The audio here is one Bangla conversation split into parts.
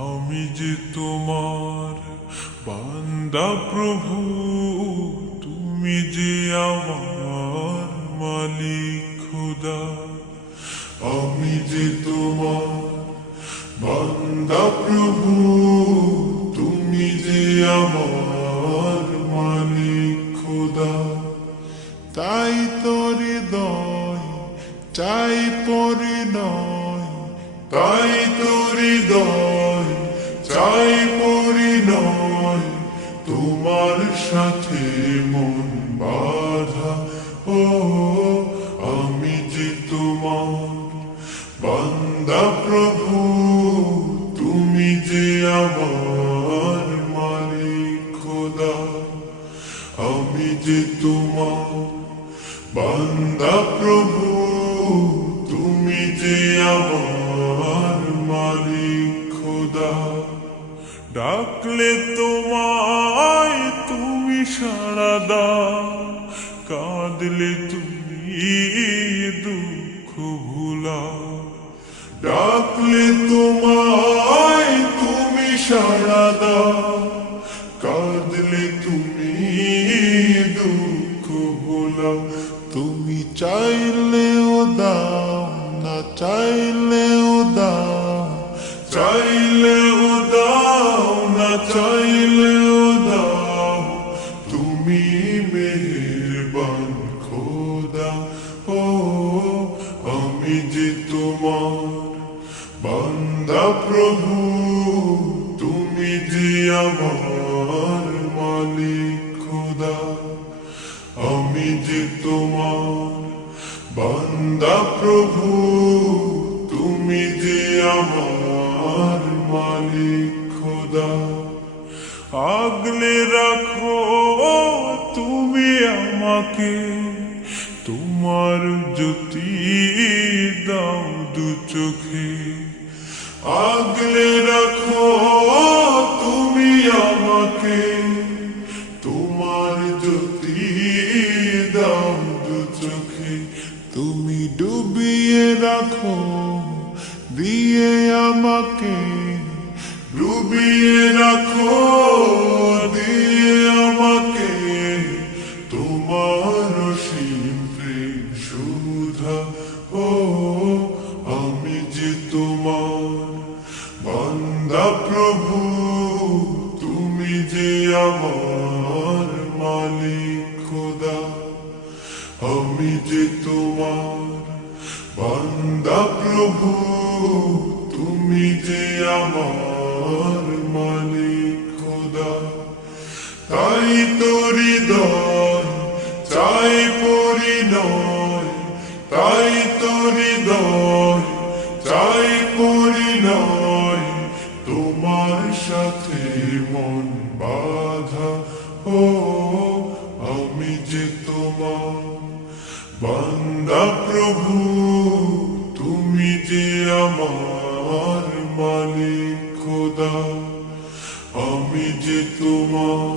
আমি যে তোমার বান্দা প্রভু, তুমি যে আমার মালিক খোদা। আমি যে তোমার বান্দা প্রভু, তুমি যে আমার মালিক খোদা। তাই তোর হৃদয় চাই পরিণয়, তাই তোর হৃদয় চাই পরিণয়, তোমার সাথে মন বাঁধা। ও আমি যে তোমার বান্দা প্রভু, তুমি যে আমার মালিক খোদা। আমি যে তোমার বান্দা প্রভু, তুমি যে আমার মালিক খোদা। ডাকলে তোমায় তুমি সাড়া দাও, কাঁদলে তুমি দুঃখ ভুলাও। ডাকলে তোমায় তুমি সাড়া দাও, কাঁদলে তুমি দুঃখ ভুলাও। তুমি চাইলেও দাও না চাইলেও দাও, চাইলেও দাও না চাইলেও দাও, তুমি মেহেরবান খোদা। ও আমি যে তোমার বান্দা প্রভু, তুমি যে আমার মালিক খোদা। আমি যে তোমার বান্দা প্রভু, তুমি যে আমার মালিক খোদা। আগলে রাখো তুমি আমাকে, তোমার জ্যোতি দাও দু চোখে। আগলে রাখো তুমি আমাকে, তোমার জ্যোতি দাও দু চোখে। তুমি ডুবিয়ে রাখো দিয়ে আমাকে, ডুবিয়ে রাখো দিয়ে আমাকে, তোমার অসীম প্রেম সুধা। ও আমি যে তোমার বান্দা প্রভু, তুমি যে আমার মালিক খোদা। আমি যে তোমার বান্দা প্রভু, তুমি যে আমার মালিক খোদা। তাই তোর হৃদয় চাই পরিণয়, তাই তোর হৃদয় চাই পরিণয়, তোমার সাথে মন বাঁধা। ও আমি যে তোমার বান্দা প্রভু, তুমি যে আমার মালিক খোদা। আমি যে তোমার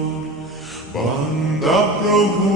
বান্দা প্রভু,